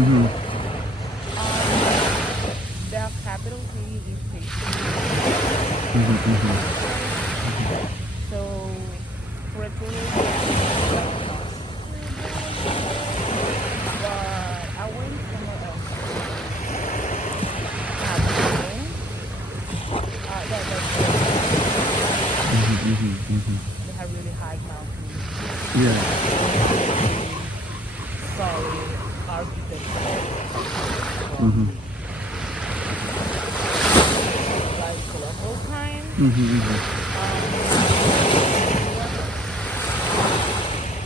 The capital city is Station. So, for a tourist, but I went somewhere else. They have really high mountains. Yeah. Solid architecture. Like local kind.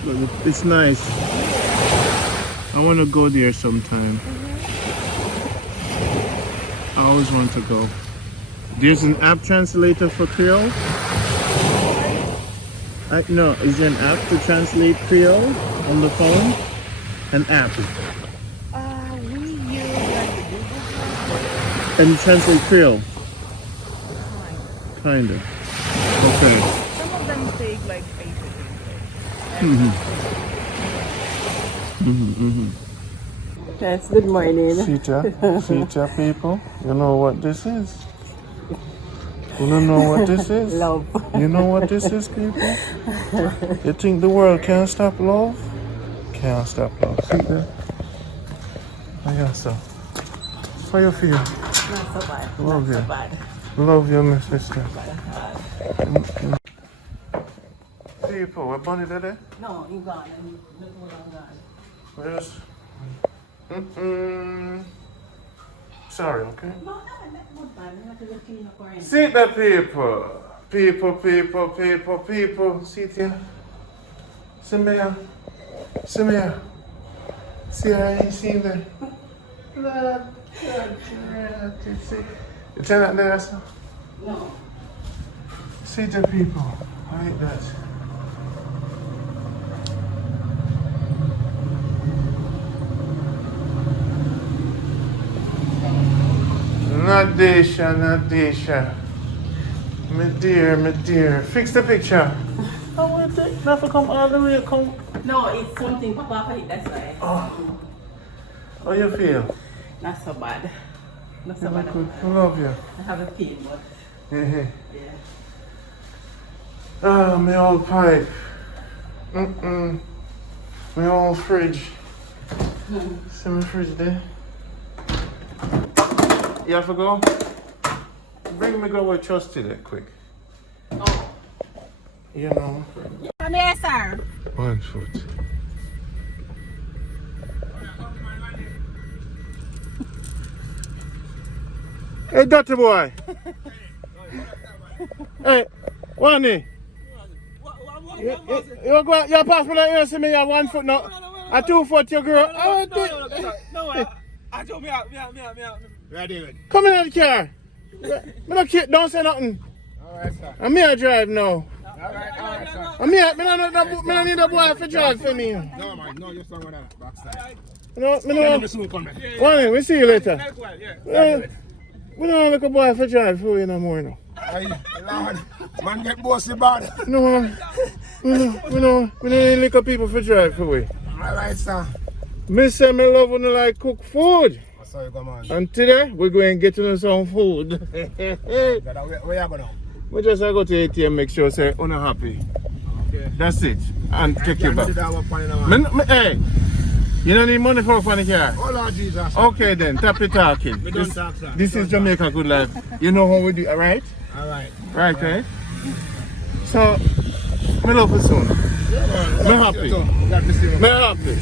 But it's nice. I want to go there sometime. I always want to go. There's an app translator for Creole? No, is there an app to translate Creole on the phone? An app. We use like the Google Translate. And translate Creole? Kind. Kind of. Okay. Some of them take like 8 Yes, good morning. Sita people, you know what this is? You don't know what this is? Love. You know what this is, people? You think the world can't stop love? Can't stop love. See that? I got so. How you feel? Not so bad. Love Not you. so bad. Love you, my sister. People, what bunny did it? No, you gone. The food I'm gone. Where's? Sorry, okay? No, not bad. I have to go clean up our See the people. People. See it here. See me here. See me here. See how you seen there? Lord, see. You turn that there, sir? No. See the people. Like that. Nadesha. My dear. Fix the picture. I want to not to come all the way. Come. No, it's something Papa hit, that's why. Oh. How you feel? Not so bad. Not so bad. I love you. I have a pain, but Yeah. yeah. Ah, my old pipe. My old fridge. See my fridge there? You have to go? Bring me go with Trusty there quick. Oh. You know. Come here, sir. 1 foot. Hey, dirty boy. Hey, Wani. You pass me that you see me you have 1 foot now. A 2 foot you grow. No, I told me out. Ready. Come in the car. Don't say nothing. Alright, sir. I'm here to drive now. Alright, sir. I'm here. I don't need a boy to drive for me. No, man, no, you're somewhere else. Backside. Wani, we see you later. Yeah. We don't look a boy for drive for you no more now. Hey, Lord, man get bossy bad. No, we don't look at people for drive for we. Alright, sir. Me say me love when you like cook food. Sorry, come on. And today we're going to get into some food. Where you go now? We just go to ATM, make sure say you're happy. Okay. That's it. And take you back. Hey, you don't need money for a funny car. Oh Lord Jesus. Okay then, tap it talking. We don't talk, sir. This is Jamaica Good Life. You know how we do, alright? Alright. Right, eh? So, me love you soon. Me happy. Me happy.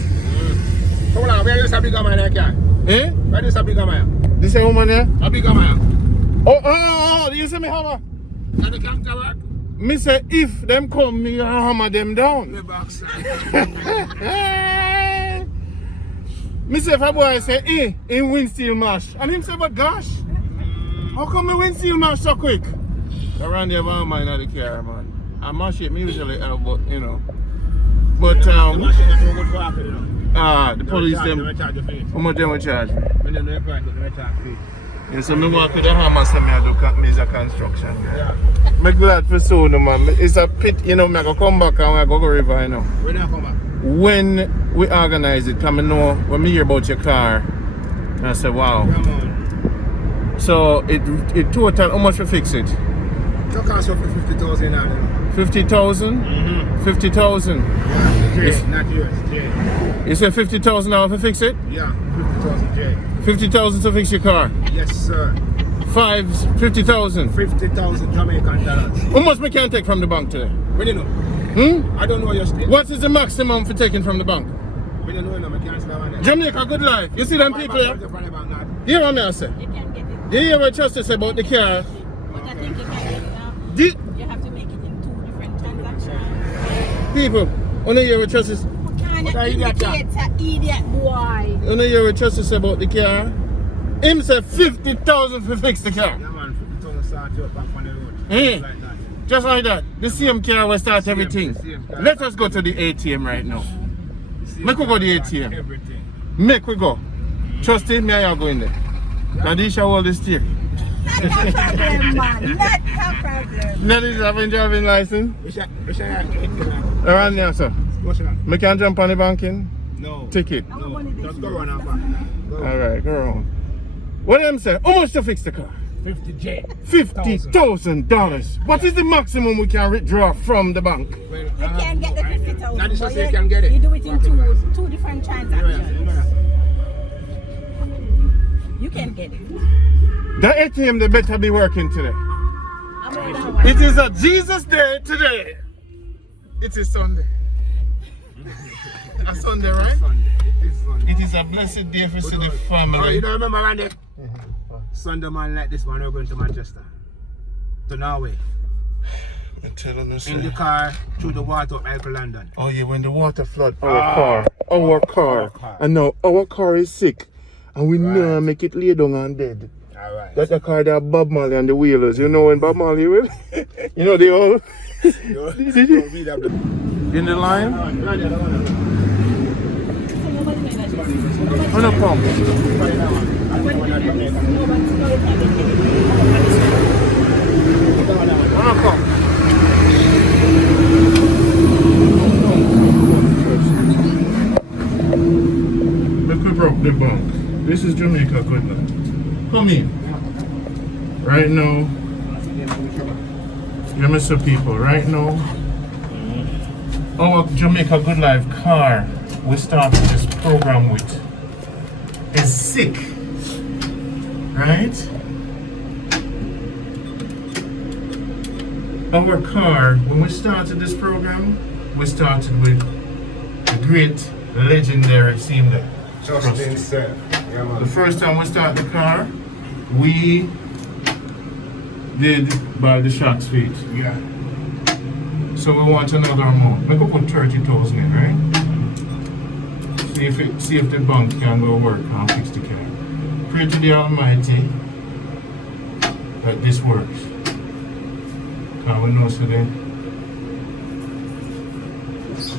Come on, where is a bigger man like that? Eh? Where is a bigger man? This is a woman here? A bigger man. Oh, you see me hammer? Can you come to work? Me say if them come, me hammer them down. Me backside. Me say if a boy say in windshield mash. And him say, but gosh, how come the windshield mash so quick? Around there, I mind of the car, man. I mash it, me usually help, but you know. But The machine is so good for happen, you know. the police them. They charge you fee. How much they will charge me? When they know your price, they charge fee. Yeah, so me walk with the hammer, so me I do major construction. Yeah. Me glad for soon, man. It's a pit, you know. Me I go come back and I go river, you know. When they come back? When we organize it. Come and know when me hear about your car. And I said, wow. Yeah, man. So it total, how much we fix it? That costs up for 50,000 now. 50,000? 50,000. Yeah, Yes. Jay, not yours, Jay. You said 50,000 now to fix it? Yeah, 50,000 Jay. 50,000 to fix your car? Yes, sir. 50,000. 50,000 Jamaican dollars. How much we can take from the bank today? We don't know. Hmm? I don't know your state. What is the maximum for taking from the bank? We don't know, no, I can't spell on it. Jamaica Good Life. You see them people here? You hear what I say? You can get it. You hear what Trusty say about the car? But I think you can get it now. The You have to make it in 2 different transactions. people, you hear what Trusty say? What kind What are of you got, idiots are idiot boy? You hear what Trusty say about the car? Him say 50,000 for fix the car. Yeah, man, 50,000 start you up back on the road. Eh. Like that. Just like that. The same car will start Same, everything. the same car. Let us go to the ATM right now. Make we go to the ATM. Everything. Make we go. Trusty, me and you go in there. Nadesha hold the steering. Not a problem, man. Not a problem. Nadesha having driving license. We should have Around there, sir. What's that? Me can jump on the banking No. ticket. No. Just go on and back. Go. Alright, go on. What them say? How much to fix the car? 50 J. $50,000. What is the maximum we can withdraw from the bank? Well, You can get the 50,000. Nadesha but say you can get it. You do it in two different transactions. You can get it. The ATM they better be working today. I'm ready to work. It is a Jesus day today. It is Sunday. A Sunday, right? Sunday. It is Sunday. It is a blessed day for the Oh, you family. don't remember, Randy? Sunday man like this man, we're going to Manchester. To Norway. I'm telling you, In the sir. car, through the water up to London. Oh yeah, when the water flood our car. And now our car is sick. And we now make it lay down and dead. Alright. That's the car that Bob Marley and the Wheelers. You know when Bob Marley will? You know they all did you? In the line? On a pump. On a pump. Look, we broke the bunk. This is Jamaica Good Life. Come in. Right now, you miss the people. Right now, our Jamaica Good Life car we started this program with is sick. Right? Our car, when we started this program, we started with the great legendary singer. Trusty and Nadesha. Yeah, man. The first time we started the car, we did by the Shark's feet. Yeah. So we want another amount. We could put 30,000 in, right? See if the bank can go work and fix the car. Pray to the Almighty that this works. Because we know so then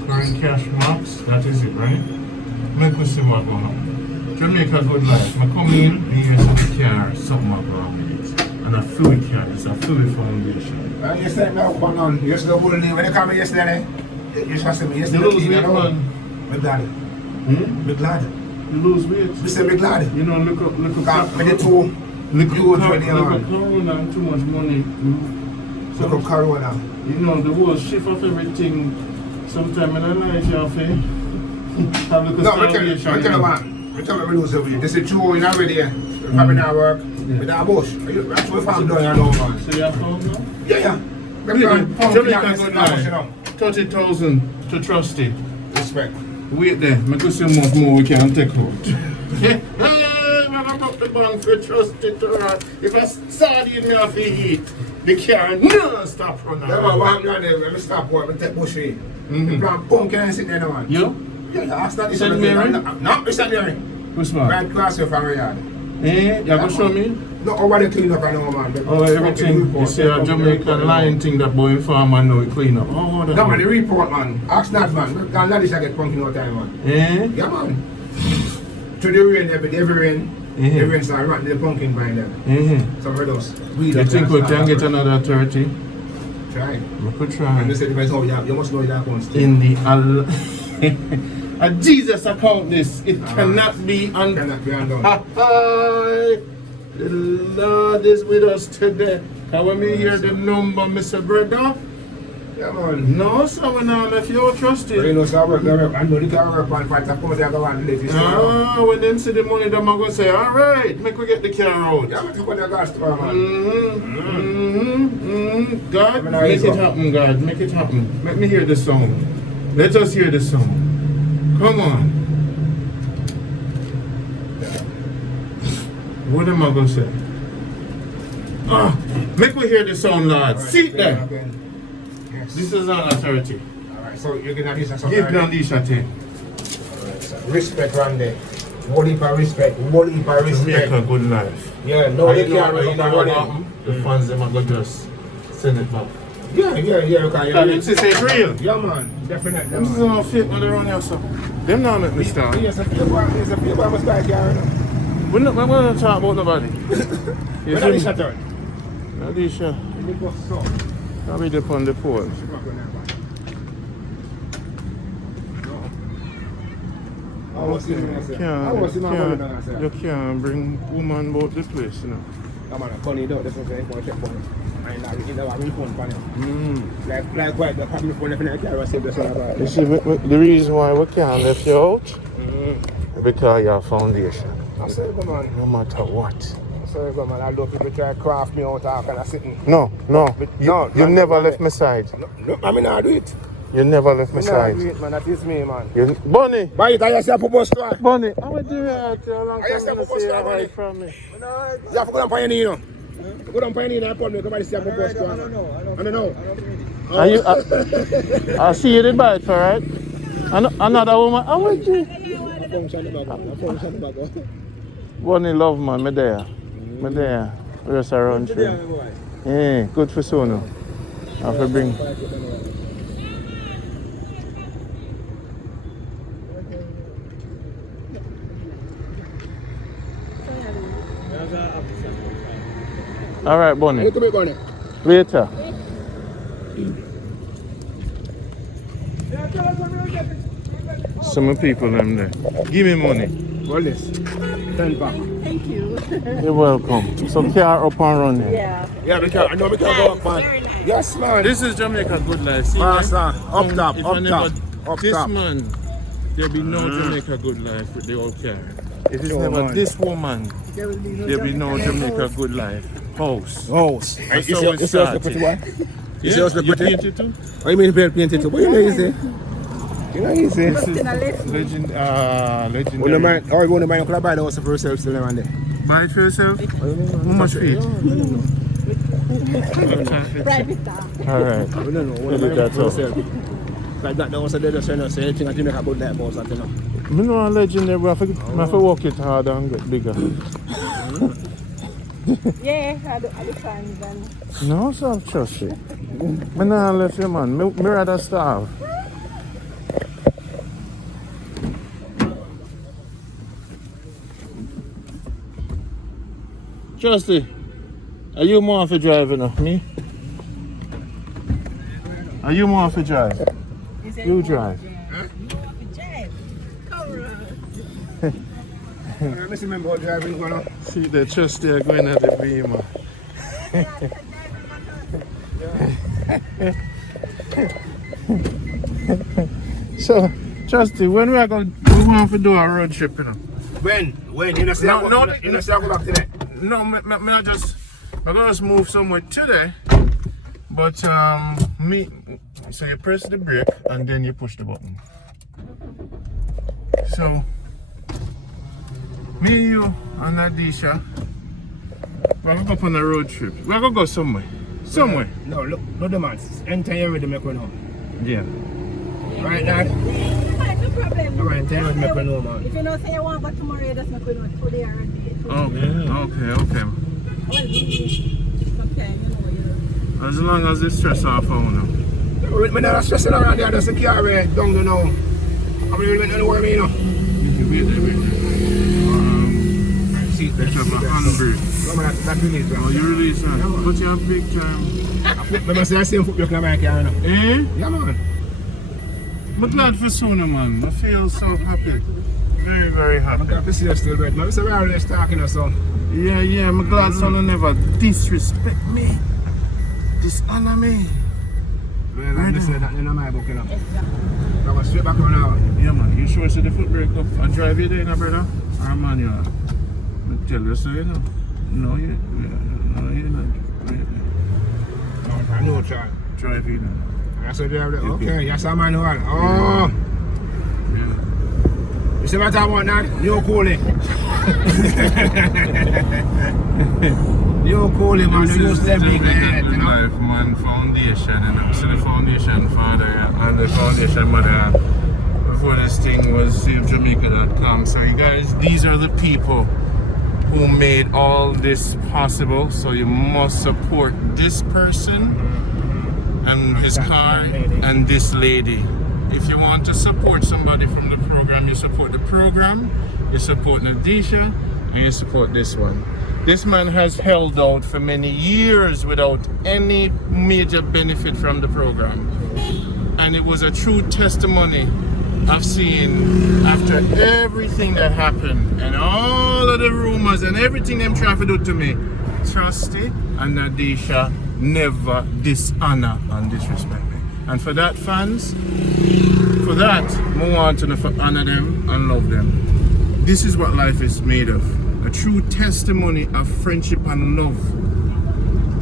current cash max, that is it, right? Make us see what going on. Jamaica Good Life. I come in and hear some car, something wrong with it. And a fluid car, it's a fluid foundation. You said no, come on. You said the whole day. When you come yesterday, you just me You yesterday. lose weight, man. I'm glad. Hmm? I'm glad. You lose weight. You said I'm glad. You know, look up. With the two, Look you up, go to the Corona and too much money. look up Corona. You know, the whole shift of everything, sometime in the night, you have to have look at No, starvation. I tell you what. I tell you what we lose every day. They say two, you're not ready. You're probably not work. With that bush. That's what I'm doing, I know, man. So you have found now? Yeah. Jamaica Good Life. 30,000 to Trusty. Respect. Wait there, make us see much more we can take out. Hey, man, I'm up the bank for Trusty to run. If I started me off the heat, the car no stop running. Yeah, man, what happened there? Let me stop work and take bush in. The plant pumpkin and sit there, no, man. You? Yeah, ask that. St. Mary? No, it's St. Mary. Who's man? Right across here from our yard. Eh, you gonna show me? No, over the clean up, I know, man. Oh, everything. You see a Jamaican lion thing that boy farm and know it clean up. Oh, that No, man, the report, man. Ask that, man. Because Nadesha get pumpkin all the time, man. Eh? Yeah, man. To the rain, every rain, the rain start running the pumpkin behind them. Some of those. You think we can get another 30? Try. We could And try. they said, oh, yeah, you must know that one still. In the And Jesus account this. It cannot be undone. Cannot be undone. The Lord is with us today. Can when me hear the number, Mr. Brother? Yeah, man. No, sir, when I left you trusted. You know, so I work, I know the car work on fight. I come out there, I go on the latest. When them see the money, them are going to say, alright, make we get the car out. Yeah, I'm going to go to the car, man. God, make it happen, God, make it happen. Let me hear the song. Let us hear the song. Come on. What am I going to say? Make we hear the song, Lord. Sit there. Yes. This is an authority. Alright, so you're going to do something. Give Nadesha 10. Respect, Randy. One heap of respect. One heap of respect. Jamaica Good Life. Yeah, no, And they you know can't what run happen? The fans, them are going to just send it back. Yeah, And it's real. Yeah, man, definitely. Them is all fake when they run here, so. Them not make me start. Yes, a few must buy a car, We're not going to talk about nobody. We're not this turn. Nadesha, It was so. I'll be up on the pole. You can't bring woman about the place, you know. Come on, funny though, this is a phone check phone. I know, you know, I'm phone funny. Like quite the public phone, I can't say this one about. You see, the reason why we can't lift you out, because you're a foundation. I say, come on. No matter what. I say, come on, I love people try to craft me out and kind of sitting. No. You never left my side. No, I mean, I do it. You never left my I side. do it, man, that is me, man. Bunny! Buy it, I just have to post to Bunny, I would do that. How long I just time have you to say post hi to from me? You have to go down Pioneer, you know. Go down Pioneer, I probably come and see a post to. I don't know. Are you? I see you did buy it for right? Another woman. How would you? Bunny love man, me there. We're just around here. Yeah, good for soon. I have to bring. All right, Bunny. Look at me, Bunny. Later. Some people them there. Give me money. Hold this. 10 back. Thank you. You're welcome. So car up and running. Yeah. Yeah, I know we can go up, man. Yes, man. This is Jamaica Good Life. See, Master, man? up top, If up I never- top, up This top. man, there'll be no Jamaica Good Life with the old car. If it's Sure, never man. this woman, there'll be no Jamaica Good Life. House. House. That's how it started. You see us the You pretty? painted too? What do you mean painted too? What do you mean, you say? You know, you say? This is legend, legendary. When the man, or when the man could buy the house for yourself still around there. Buy it for yourself? How much feet? Private car. Alright. We don't know. When the man for yourself. Like that, the house they just say anything that you make a good night house, you know. I know a legendary, but I have to work it harder and get bigger. Yeah, I do fans and No, so trust you. I not left you, man. Me rather starve. Trusty, are you more for driving or me? Are you more for drive? You drive. I remember how driving going on. See the Trusty are going at the beamer. So, Trusty, when we want to do a road trip, you know? When? You know, say I go back today. No, I'm not just. I'm gonna just move somewhere today. But so you press the brake and then you push the button. So me, you, and Nadesha, we're gonna go on a road trip. We're gonna go somewhere. Somewhere. No, look the man. Enter here with the make we know. Yeah. Right, Dad? No problem. Alright, enter here with the make we know, man. If you don't say you want to go tomorrow, you just make we know today or Okay. well, sometime, you know. As long as it's stress off, I know. I'm not stressing around there, just secure away down to now. I'm really going to worry, you know. Wait. Seat Let's have a handbrake. That release, bro. Oh, you release that? But you have big time. I say I see him foot your camera, you know. Eh? Yeah, man. I'm glad for Sona, man. I feel so happy. Very, very happy. I'm glad to see you still right, man. Mr. Rowley is talking to son. Yeah, I'm glad Sona never disrespect me, dishonor me. Well, I'm just saying that in my book, you know. I go straight back on now. Yeah, man. You sure see the foot brake up and drive you there, brother? Or manual? I tell you so, you know. No, you're not. No, child. Drive you now. I said, okay, yes, I'm manual. Oh. Yeah. You see what I want now? New cooling. New cooling, man. This You is use them big head, Good you know. Life, man, foundation. And I'm the foundation father and the foundation mother. Before this thing was SaveJamaica.com. So you guys, these are the people who made all this possible. So you must support this person and his car and this lady. If you want to support somebody from the program, you support the program, you support Nadesha, and you support this one. This man has held out for many years without any major benefit from the program. And it was a true testimony I've seen after everything that happened and all of the rumors and everything them try to do to me. Trusty and Nadesha never dishonor and disrespect me. And for that, fans, for that, I want to honor them and love them. This is what life is made of. A true testimony of friendship and love.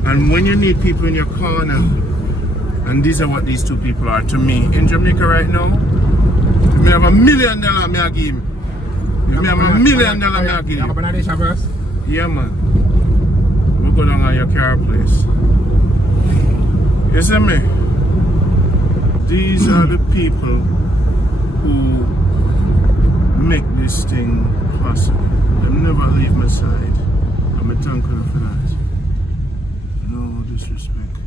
And when you need people in your corner, and these are what these two people are to me. In Jamaica right now, I have $1 million I give him. I have $1 million I give him. Yeah, man. We go down on your car place. You see me? These are the people who make this thing possible. They never leave my side. I'm thankful for that. No disrespect.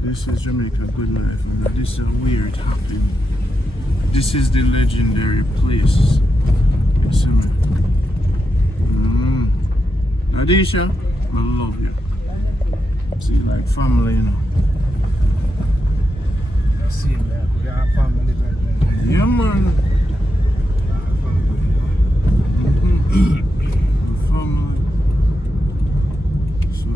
This is Jamaica Good Life. Man. This is where it happened. This is the legendary place. You see me? Nadesha, I love you. See, like family, you know. See that. We are family, Yeah, man. Family. So,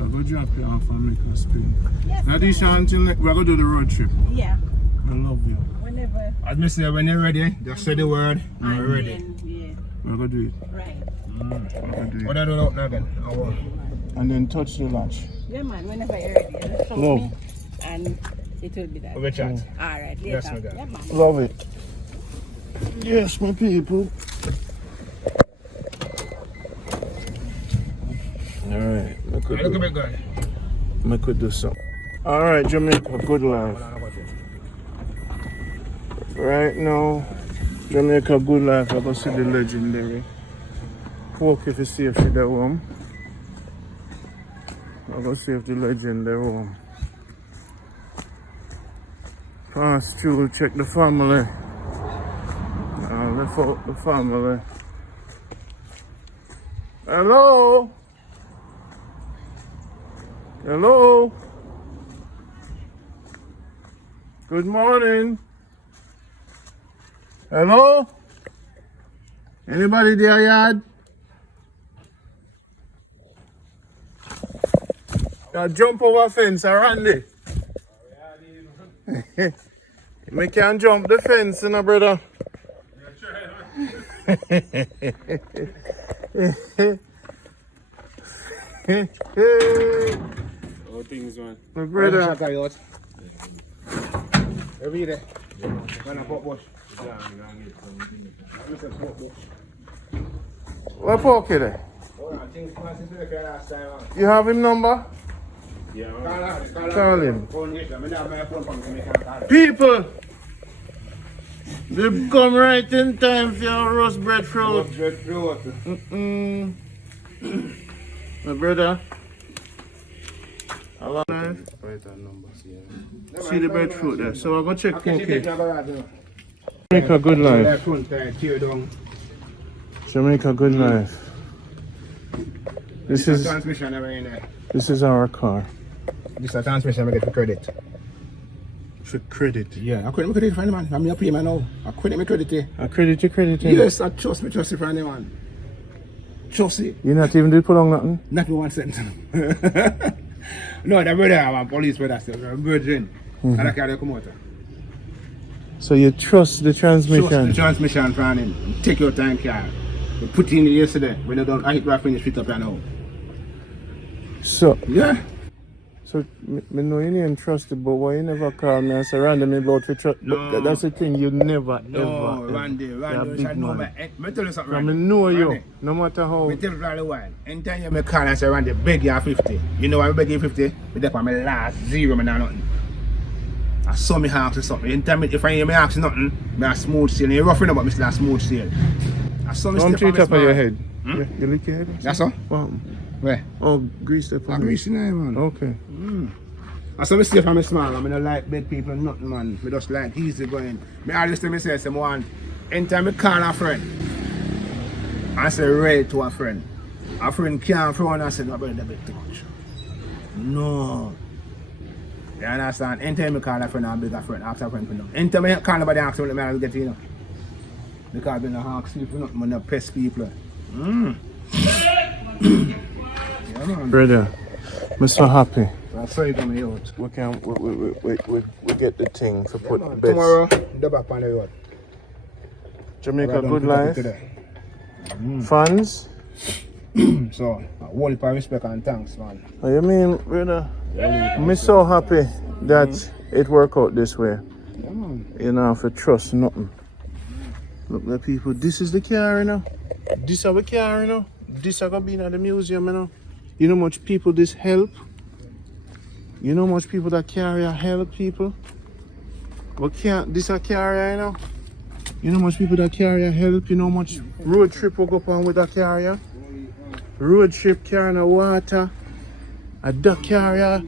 I'll go drop you off and make a spin. Yes. Nadesha, until we're going to do the road trip. Yeah. I love you. Whenever. As me say, when you're ready, just say the word. I'm We're ready. Yeah. We're going to do it. Right. We're going to do What it. I do now then? And then touch the latch. Yeah, man. Whenever you're ready, just shout Love. me, and it will be that. We'll chat. All right. Later. Yes, my God. Yeah, man. Love it. Yes, my people. Alright, Look at me, guy. I could do something. Alright, Jamaica Good Life. Right now, Jamaica Good Life, I go see the legendary. Walk if you see if she's at home. I go see if the legendary home. Pass through, check the family. Lift out the family. Hello? Hello? Good morning. Hello? Anybody there yard? Now jump over fence around it. Me can't jump the fence, you know, brother. All things, man. My brother. Every day. When I pop bush. What pork is there? You have him number? Yeah, Call him. People! They come right in time for your roast breadfruit. My brother. Hello. See the breadfruit there. So I'll go check porky. Jamaica Good Life. Jamaica Good Life. This is our car. This is a transmission I get the credit. For credit. Yeah, I credit my credit for any man. I'm your payment now. I credit my credit. I credit you credit. Yes, I trust me for any man. Trust it. You not even do put on nothing? Not one cent. No, the brother, I'm a police brother, still. I'm a virgin. And I carry come out. So you trust the transmission? Trust the transmission from him. Take your time, car. You put in yesterday. When you don't, I hit right finish fit up now. So, Yeah. so me know you ain't trusted, but why you never call me and say randomly about for trust? No. That's the thing, you never No, ever. Randy, You're a you big should know me. man. Let me tell you something, I Randy. know you, Randy, no matter how. me tell you for a while. Anytime you make call and say, Randy, beg you 50. You know why I beg you 50? But that's my last zero, man, nothing. I saw me ask you something. Anytime if I hear me ask you nothing, me a smooth sail. You're roughing about me still a smooth sail. I saw me Don't step on treat me up on your smile. head. You lick your head? That's all? Where? Oh, grease the I'm greasing there, man. Okay. I saw me stay from me smile. I don't like big people and nothing, man. I just like easy going. Me always tell me say, someone, anytime I call a friend, I say ready to a friend can't phone and say, no, brother, bit too much. No. You understand? Anytime I call a friend, I'm a bigger friend, ask a friend for nothing. Anytime I call nobody, ask me, I'll get you know. Because I don't ask people nothing, I don't press people. Yeah, man. Brother, I'm so happy. That's how you got me out. We get the thing for put Man, beds. tomorrow, the back on the road. Jamaica Good Alright, Life. today. Funds. So, a whole heap of respect and thanks, man. What you mean, brother? I'm so happy that it worked out this way. Yeah, man. You know, for trust nothing. Look, the people, this is the car, you know. This is our car, you know. This is gonna be in the museum, you know. You know how much people this help? You know how much people that carrier help people? But can't this a carrier, you know? You know how much people that carrier help? You know how much road trip we go on with a carrier? Road trip carrying a water, a duck carrier.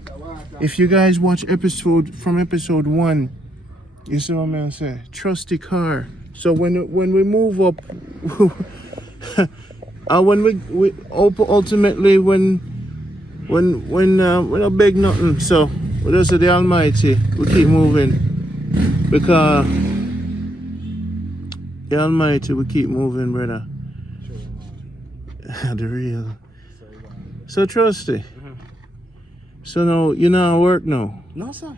If you guys watch episode 1, you see what I'm say? Trusty car. So when we move up, when we ultimately when we don't beg nothing. So we just say the Almighty, we keep moving because the Almighty, we keep moving, brother. The real. So Trusty. So now you know how work now. No, sir.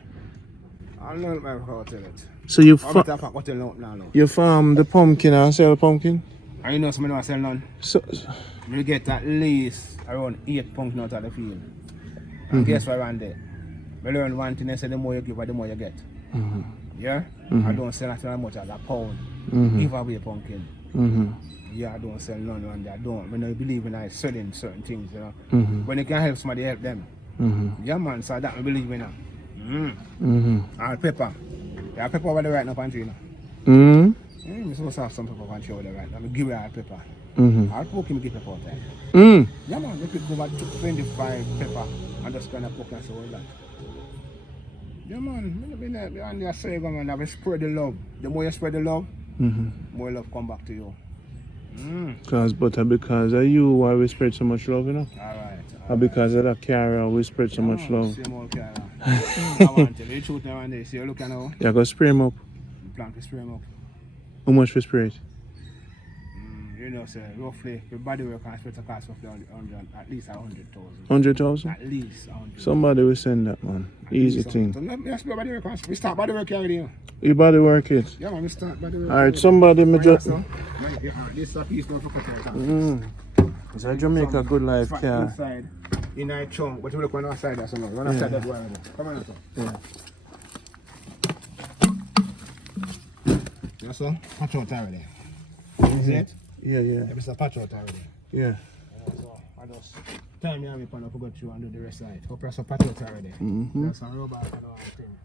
I don't know how to tell it. So you I'll be what you know now. you farm the pumpkin and sell pumpkin? I know somebody who sell none. So You get at least around 8 pumpkin out of the field. And guess what around there? I learn one thing, they say the more you give, the more you get. Yeah? I don't sell as much as a pound. Give away pumpkin. Yeah, I don't sell none around there. I don't. When I believe in I selling certain things, you know. When you can help somebody, help them. Yeah, man, so that I believe in. And pepper. Yeah, pepper over the right now, pantry, you know. I'm supposed to have some pepper pantry over the right now. I'm give her pepper. I'll poke him give pepper out there. Yeah, man, they pick over 25 pepper and just kind of poke and so all that. Yeah, man, behind there, say, man, have spread the love. The more you spread the love, more love come back to you. because of you why we spread so much love, you know? Alright. Or because of that carrier we spread so much love. Same old carrier. I want to tell you the truth now and this. You look now. You go spray him up. You plan to spray him up. How much for spray it? You know, sir, roughly, the body work and spray the cost of at least 100,000. 100,000? At least 100,000. Somebody will send that, man. Easy thing. So let me spray body work and we start body work already. You body work it. Yeah, man, we start body work. Alright, somebody me just. This is a piece now for cutting. It's a Jamaica Good Life car. Inside, in a chunk, but you look on our side, that's enough. We're on side that way. Come on, sir. Yeah, so patch out already. Is it? Yeah. It's a patch out already. Yeah. So I just time you have it and I forgot you and do the rest side. Hope you're so patch out already. There's some robot and all that thing.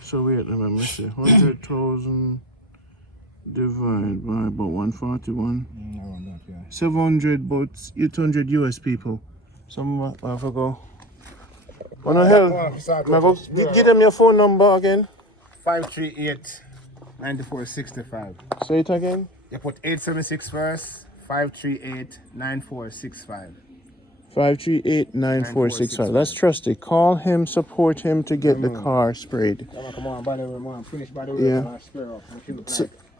So wait, let me see. 100,000 divided by about 141. Around that, yeah. 700, about 800 US people. Some I forgot. What the hell? Give them your phone number again. 538-9465. Say it again. You put 876 first, 538-9465. 538-9465. That's Trusty. Call him, support him to get the car sprayed. Come on, by the way, finish by the way. Yeah.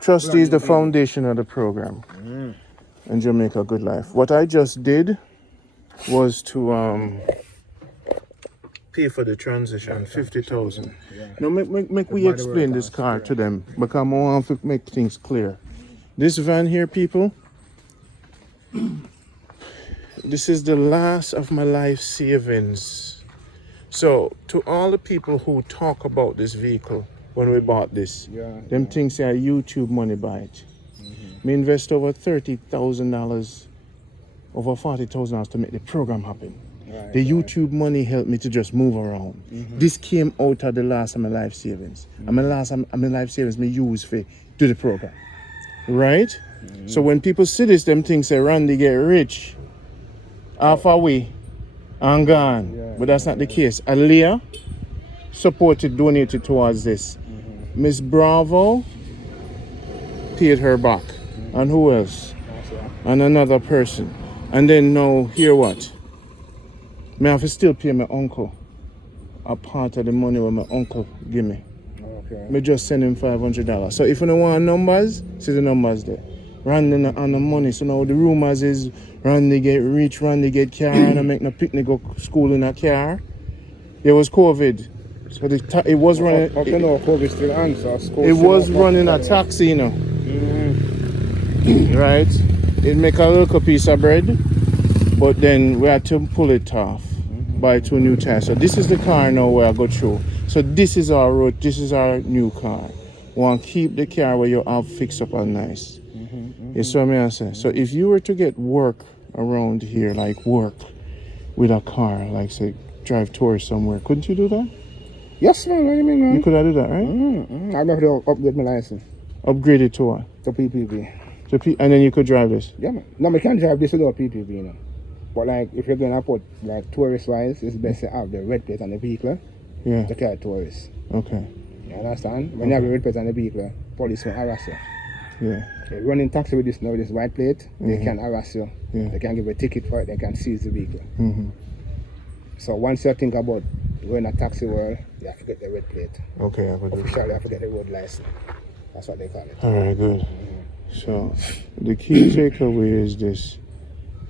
Trusty is the foundation of the program in Jamaica Good Life. What I just did was to pay for the transition, 50,000. Now make we explain this car to them because I want to make things clear. This van here, people, this is the last of my life savings. So to all the people who talk about this vehicle when we bought this, them things say YouTube money buy it. Me invest over $30,000, over $40,000 to make the program happen. The YouTube money helped me to just move around. This came out of the last of my life savings. And my last of my life savings me use for do the program. Right? So when people see this, them things say Randy get rich, half away and gone. But that's not the case. Aliyah supported, donated towards this. Miss Bravo paid her back. And who else? And another person. And then now, hear what? I have to still pay my uncle a part of the money what my uncle give me. Me just send him $500. So if you don't want numbers, see the numbers there. Randy on the money. So now the rumors is Randy get rich, Randy get car, and I make no picnic go school in a car. There was COVID. So it was running. COVID still on, so school it was running a taxi, you know. Right? It make a little piece of bread. But then we had to pull it off, buy 2 new tires. So this is the car now where I go through. So this is our road, this is our new car. We want to keep the car where you have fixed up and nice. You see what I say? So if you were to get work around here, like work with a car, like say drive tours somewhere, couldn't you do that? Yes, man. What do you mean, man? You could have do that, right? I have to upgrade my license. Upgrade it to what? To PPV. And then you could drive this? Yeah, man. No, I can't drive this without PPV, you know. But like, if you're gonna put like tourist-wise, it's best to have the red plate on the vehicle. Yeah. To carry tourists. Okay. You understand? When you have a red plate on the vehicle, police will harass you. Yeah. If you're running taxi with this now, this white plate, they can harass you. Yeah. They can give you a ticket for it. They can seize the vehicle. So once you think about going a taxi world, you have to get the red plate. Okay, I could do Officially, you have to get the road license. That's what they call it. All right, good. So the key takeaway is this,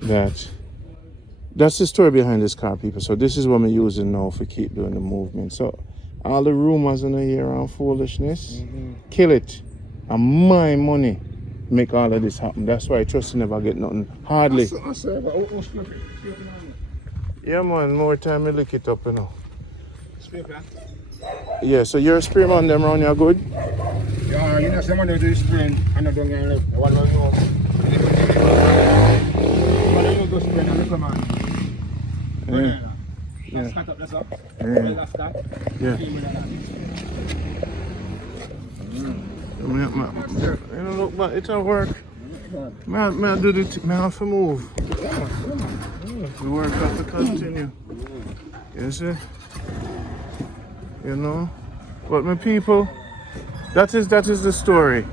that's the story behind this car, people. So this is what I'm using now for keep doing the movement. So all the rumors in the air around foolishness, kill it. And my money make all of this happen. That's why I trust never get nothing. Hardly. Yeah, man, more time I look it up, you know. Yeah, so you're a spray man them around here good? Yeah, you know, someone do this spraying, and I don't get left. What do I know? But I go spraying and look, man. Yeah. Cut up, that's up. Yeah. Yeah. You know, look, but it's at work. Man, do the man have to move. The work have to continue. You see? You know? But my people, that is the story.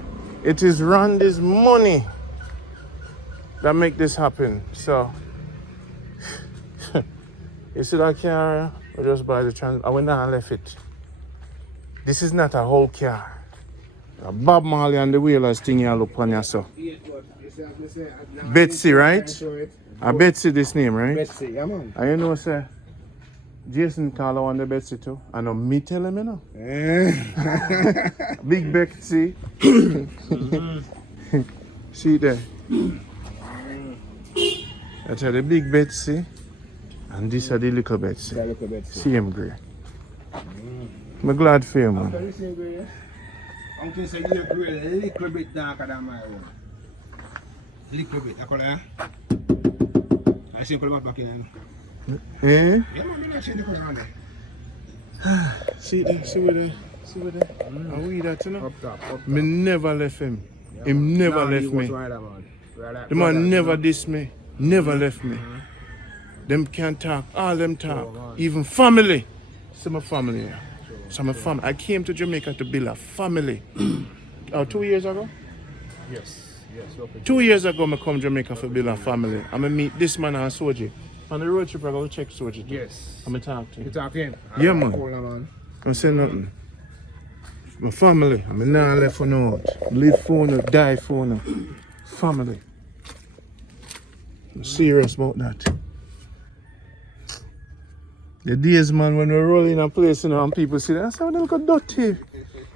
It is Randy's money that make this happen. So you see that car? We just buy the I went down and left it. This is not a whole car. Bob Marley and the Wheelers thing you look on yourself. Betsy, right? Betsy this name, right? Betsy, yeah, man. And you know, sir, Jason call her on the Betsy too. I know me tell him, you know. Big Betsy. See there. I tell the big Betsy. And this are the little Betsy. Same grey. I'm glad for you, man. Uncle said you're a little bit darker than my own. Little bit, I call it. I see you back in. Eh? Yeah, man, I see the color on there. See where there. Are we that, you know? Up top. Me never left him. Yeah, him never left me. The man never dissed me. Never left me. Them can't talk. All them talk. Even family. Some of family here. Some of family. I came to Jamaica to build a family. 2 years ago? Yes. 2 years ago, I come to Jamaica to build a family. I'm going to meet this man and Soji. On the road trip, I go check Soji. Yes. I'm going to talk to You you. talk to him? Yeah, man. Cool, man. I say nothing. My family, I'm not left for no out. Live for no, die for no. Family. I'm serious about that. The days, man, when we roll in a place, you know, and people see that, I say, oh, they look dirty.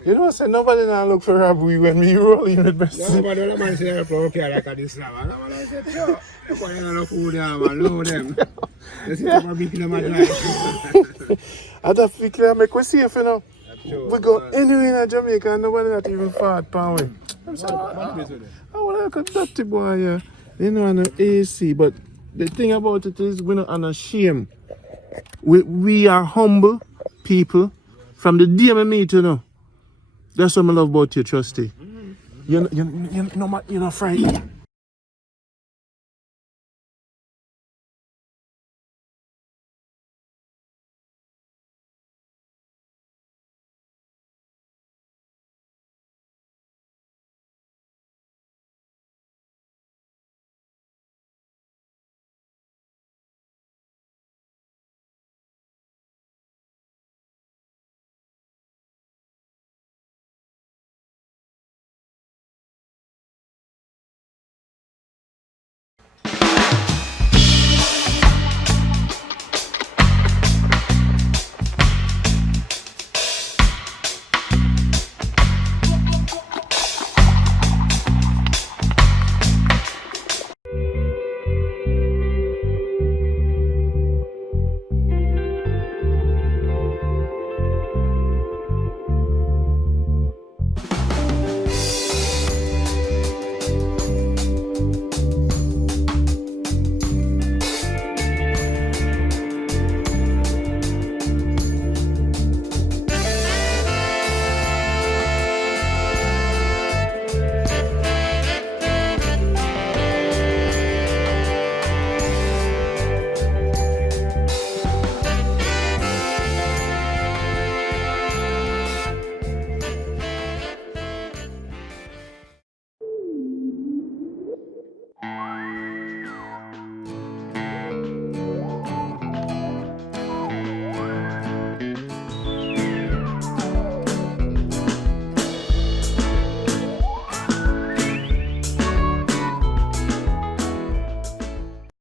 You know, I say, nobody now look for robbery when we roll in with best. Nobody will man say, okay, like this now. No man, I said, sure. Look what you look food there, man. Know them. They sit up and beat them and drive. I don't think I make we safe, you know. Sure. We go anywhere in Jamaica and nobody not even fart pan way. I'm saying, I want to look a dirty boy, yeah. You know, on the AC, but the thing about it is, we're not unashamed. We are humble people from the day I meet you know. That's what I love about you, Trusty. You're not frightened.